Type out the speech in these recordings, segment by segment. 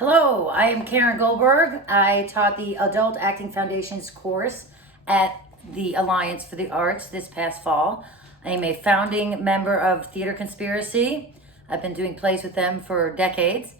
Hello, I am Karen Goldberg. I taught the Adult Acting Foundations course at the Alliance for the Arts this past fall. I am a founding member of Theater Conspiracy. I've been doing plays with them for decades.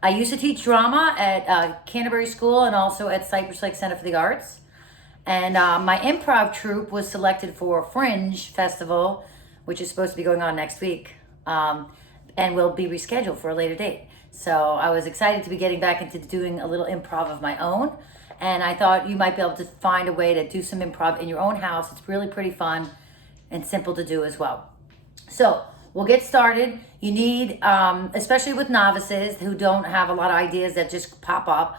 I used to teach drama at Canterbury School and also at Cypress Lake Center for the Arts. And my improv troupe was selected for Fringe Festival, which is supposed to be going on next week, and will be rescheduled for a later date. So I was excited to be getting back into doing a little improv of my own. And I thought you might be able to find a way to do some improv in your own house. It's really pretty fun and simple to do as well. So we'll get started. You need, especially with novices who don't have a lot of ideas that just pop up,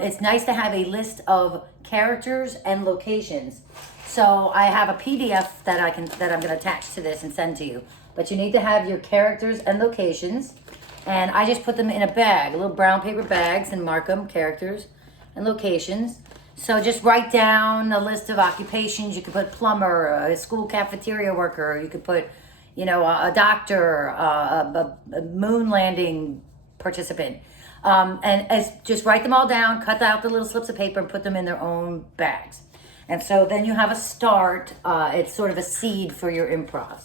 it's nice to have a list of characters and locations. So I have a PDF that I'm going to attach to this and send to you. But you need to have your characters and locations. And I just put them in a bag, little brown paper bags, and mark them, characters and locations. So just write down a list of occupations. You could put plumber, a school cafeteria worker. You could put, a doctor, a moon landing participant. Just write them all down, cut out the little slips of paper, and put them in their own bags. And so then you have a start. It's sort of a seed for your improv.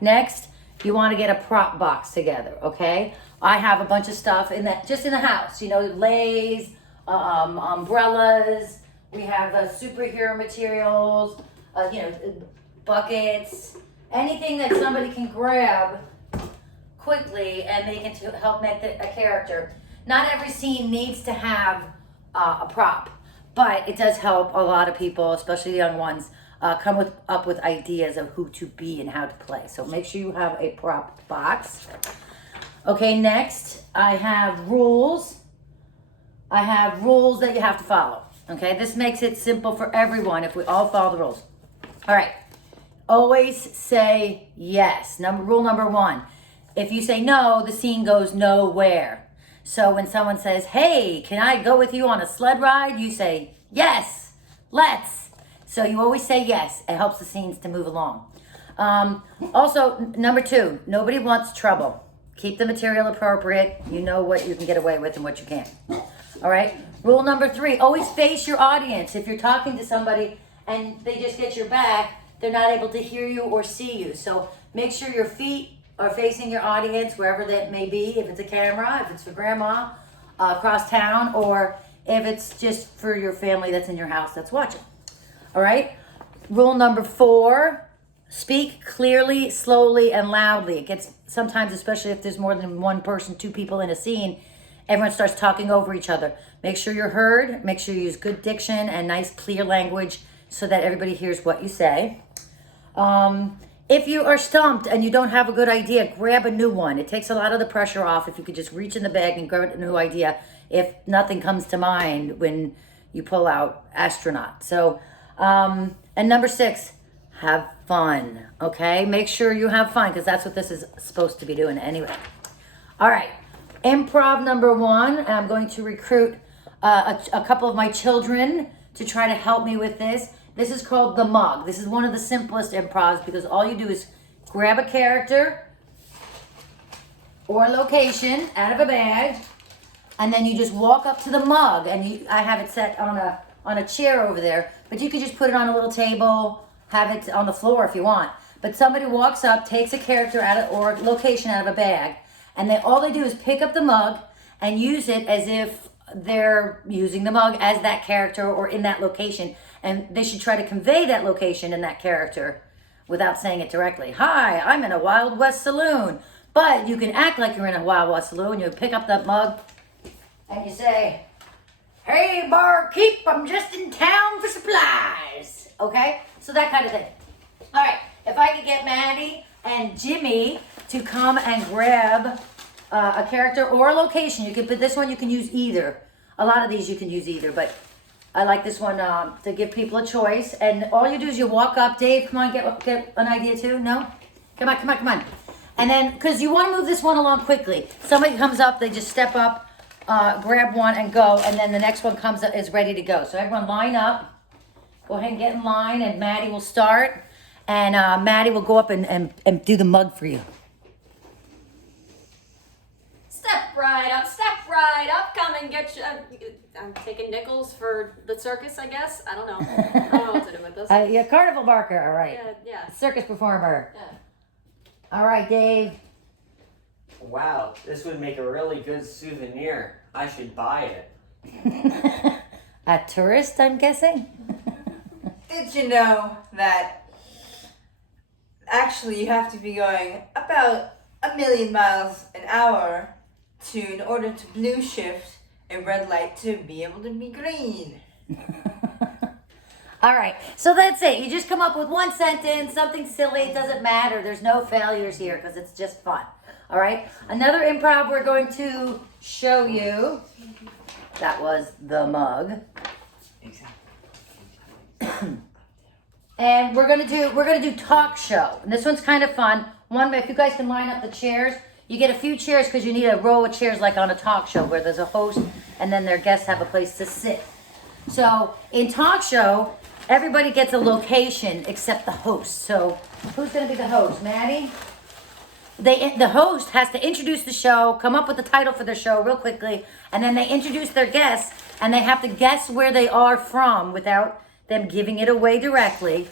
Next, you want to get a prop box together, okay? I have a bunch of stuff just in the house, leis, umbrellas. We have superhero materials, buckets, anything that somebody can grab quickly and make it to help make a character. Not every scene needs to have a prop, but it does help a lot of people, especially the young ones, come up with ideas of who to be and how to play. So make sure you have a prop box. Okay, next, I have rules. I have rules that you have to follow. Okay, this makes it simple for everyone if we all follow the rules. All right, always say yes. Rule number 1, if you say no, the scene goes nowhere. So when someone says, hey, can I go with you on a sled ride? You say, yes, let's. So you always say yes. It helps the scenes to move along. Also, number 2, nobody wants trouble. Keep the material appropriate. You know what you can get away with and what you can't. All right? Rule number 3, always face your audience. If you're talking to somebody and they just get your back, they're not able to hear you or see you. So make sure your feet are facing your audience, wherever that may be. If it's a camera, if it's for grandma across town, or if it's just for your family that's in your house that's watching. All right? Rule number 4, speak clearly, slowly, and loudly. It gets sometimes, especially if there's more than one person, 2 people in a scene, everyone starts talking over each other. Make sure you're heard. Make sure you use good diction and nice, clear language so that everybody hears what you say. If you are stumped and you don't have a good idea, grab a new one. It takes a lot of the pressure off if you could just reach in the bag and grab a new idea if nothing comes to mind when you pull out astronaut. So, and number 6, have fun, okay? Make sure you have fun because that's what this is supposed to be doing anyway. All right, improv number 1. I'm going to recruit a couple of my children to try to help me with this. This is called the mug. This is one of the simplest improvs because all you do is grab a character or a location out of a bag, and then you just walk up to the mug, and I have it set on a chair over there, but you could just put it on a little table, have it on the floor if you want. But somebody walks up, takes a character or location out of a bag, and all they do is pick up the mug and use it as if they're using the mug as that character or in that location. And they should try to convey that location and that character without saying it directly. Hi, I'm in a Wild West saloon. But you can act like you're in a Wild West saloon. You pick up that mug and you say, hey, barkeep, I'm just in town for supplies. Okay? So that kind of thing. All right. If I could get Maddie and Jimmy to come and grab a character or a location. You can put this one, you can use either. A lot of these you can use either, but I like this one to give people a choice. And all you do is you walk up. Dave, come on, get an idea too? No? Come on. And then, because you want to move this one along quickly. Somebody comes up, they just step up, grab one and go, and then the next one comes up, is ready to go. So everyone line up. Go ahead and get in line, and Maddie will start. And Maddie will go up and do the mug for you. Step right up, step right right, up, come and get you. I'm taking nickels for the circus, I guess. I don't know. I don't know what to do with this. Yeah, carnival barker. All right. Yeah. Circus performer. Yeah. All right, Dave. Wow, this would make a really good souvenir. I should buy it. A tourist, I'm guessing. Did you know that actually you have to be going about 1,000,000 miles an hour in order to blue shift a red light to be able to be green? All right, so that's it. You just come up with one sentence, something silly. It doesn't matter. There's no failures here because it's just fun. All right, another improv we're going to show you. That was the mug. And we're gonna do talk show. And this one's kind of fun. One, if you guys can line up the chairs, you get a few chairs because you need a row of chairs like on a talk show where there's a host and then their guests have a place to sit. So in talk show, everybody gets a location except the host. So who's gonna be the host, Maddie? The host has to introduce the show, come up with the title for the show real quickly, and then they introduce their guests, and they have to guess where they are from without them giving it away directly.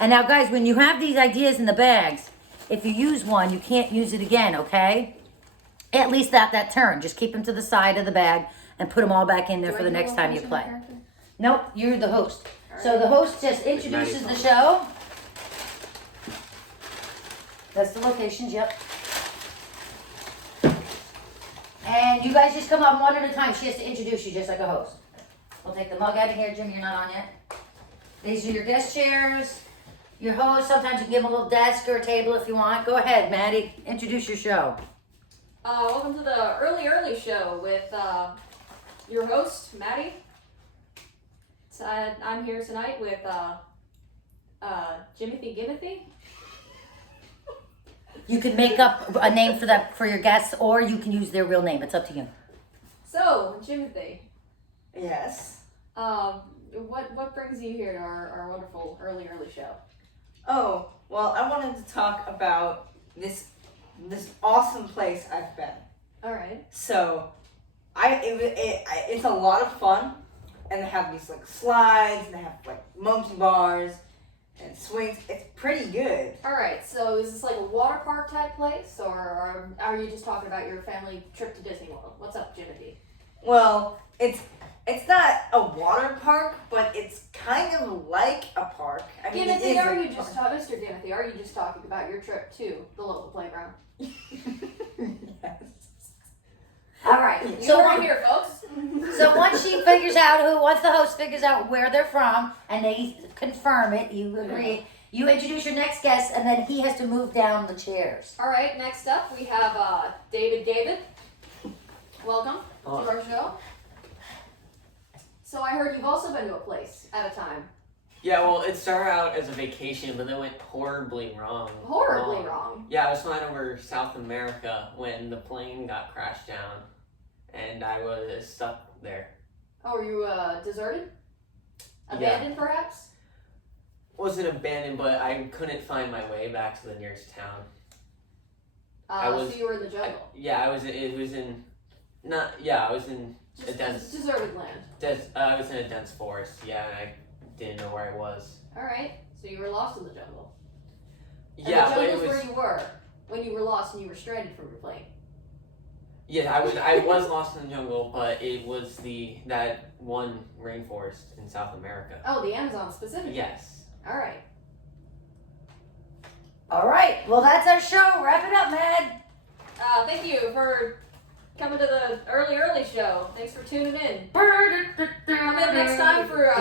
And now, guys, when you have these ideas in the bags, if you use one, you can't use it again, okay? At least that turn. Just keep them to the side of the bag and put them all back in there for the next time you play. Nope, you're the host. So the host just introduces the show. That's the locations, yep. And you guys just come up one at a time. She has to introduce you just like a host. We'll take the mug out of here. Jim, you're not on yet. These are your guest chairs. Your host, sometimes you can give them a little desk or a table if you want. Go ahead, Maddie. Introduce your show. Welcome to the early show with your host, Maddie. I'm here tonight with Jimothy Gimothy. You can make up a name for your guests, or you can use their real name. It's up to you. So, Jimothy, Yes. what brings you here to our wonderful early show? Oh, well, I wanted to talk about this awesome place I've been. All right. So, it's a lot of fun, and they have these like slides, and they have like monkey bars and swings. It's pretty good. All right. So, is this like a water park type place, or are you just talking about your family trip to Disney World? What's up, Jimothy? Well, it's not a water park, but it's kind of like a park. I mean, it Timothy, is are a you just Mr. Timothy? Are you just talking about your trip to the local playground? Yes. All right. So right here, folks. So once the host figures out where they're from, and they confirm it, you agree, you introduce your next guest, and then he has to move down the chairs. All right. Next up, we have David. Welcome to our show. So I heard you've also been to a place at a time. Yeah, well, it started out as a vacation, but then went horribly wrong. Horribly wrong. Yeah, I was flying over South America when the plane got crashed down, and I was stuck there. Oh, were you deserted? Abandoned, perhaps? Wasn't abandoned, but I couldn't find my way back to the nearest town. So you were in the jungle. I was in a dense... Deserted land. I was in a dense forest, yeah, and I didn't know where I was. Alright, so you were lost in the jungle. And Yeah, the but it jungle's was... where you were when you were lost and you were stranded from your plane. Yeah, I was lost in the jungle, but it was that one rainforest in South America. Oh, the Amazon specifically? Yes. Alright. All right. Well, that's our show. Wrap it up, Mad. Thank you for coming to the early show. Thanks for tuning in. Come in next time for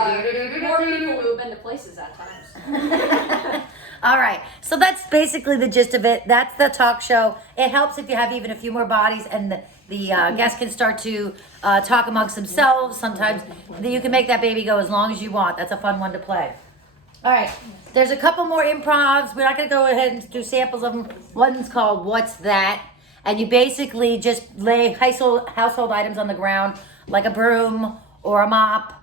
more people who have been to places at times. All right. So that's basically the gist of it. That's the talk show. It helps if you have even a few more bodies and the guests can start to talk amongst themselves. Sometimes you can make that baby go as long as you want. That's a fun one to play. All right. There's a couple more improvs. We're not going to go ahead and do samples of them. One's called What's That? And you basically just lay household items on the ground, like a broom or a mop.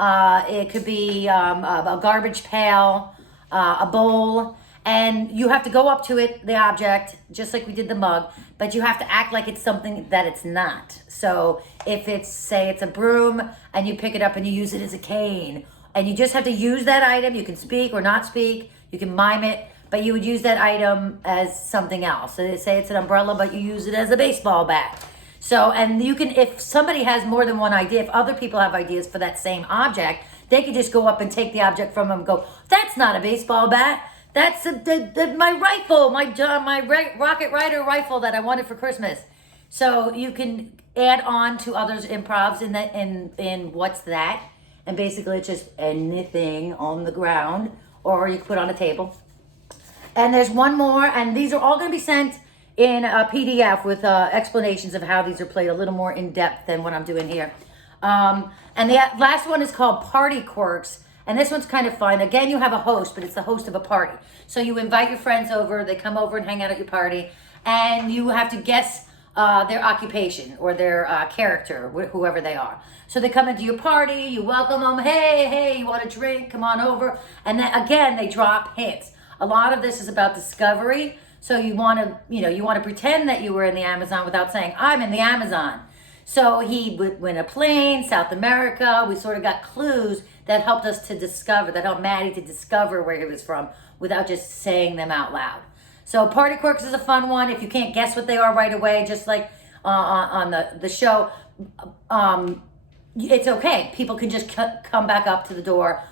It could be a garbage pail, a bowl. And you have to go up to it, the object, just like we did the mug, but you have to act like it's something that it's not. So if it's, say it's a broom and you pick it up and you use it as a cane, and you just have to use that item. You can speak or not speak, you can mime it, but you would use that item as something else. So they say it's an umbrella, but you use it as a baseball bat. So, and you can, if somebody has more than one idea, if other people have ideas for that same object, they could just go up and take the object from them and go, that's not a baseball bat. That's my rifle, my Rocket Rider rifle that I wanted for Christmas. So you can add on to others' improvs in what's that. And basically it's just anything on the ground, or you can put on a table. And there's one more, and these are all going to be sent in a PDF with explanations of how these are played a little more in depth than what I'm doing here. And the last one is called Party Quirks. And this one's kind of fun. Again, you have a host, but it's the host of a party. So you invite your friends over, they come over and hang out at your party, and you have to guess their occupation or their character, whoever they are. So they come into your party, you welcome them, hey, you want a drink, come on over. And then again, they drop hints. A lot of this is about discovery. So you want to pretend that you were in the Amazon without saying, I'm in the Amazon. So he would win a plane, South America. We sort of got clues that helped us to discover, that helped Maddie to discover where he was from without just saying them out loud. So Party Quirks is a fun one. If you can't guess what they are right away, just like on the show, it's okay. People can just come back up to the door.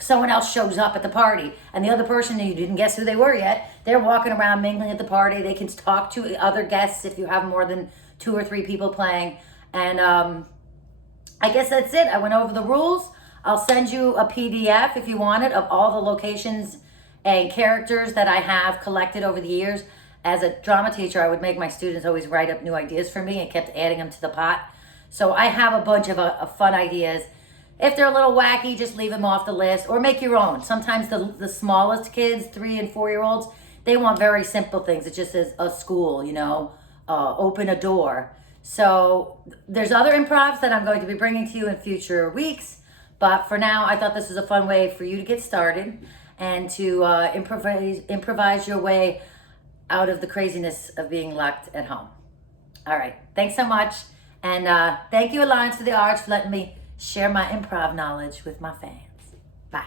Someone else shows up at the party, and the other person, you didn't guess who they were yet, they're walking around mingling at the party. They can talk to other guests if you have more than 2 or 3 people playing. And I guess that's it. I went over the rules. I'll send you a PDF if you want it of all the locations and characters that I have collected over the years. As a drama teacher, I would make my students always write up new ideas for me and kept adding them to the pot. So I have a bunch of fun ideas. If they're a little wacky, just leave them off the list or make your own. Sometimes the smallest kids, 3 and 4-year-olds, they want very simple things. It just says a school, open a door. So there's other improvs that I'm going to be bringing to you in future weeks. But for now, I thought this was a fun way for you to get started and to improvise your way out of the craziness of being locked at home. All right. Thanks so much. And thank you, Alliance for the Arts, for letting me share my improv knowledge with my fans. Bye.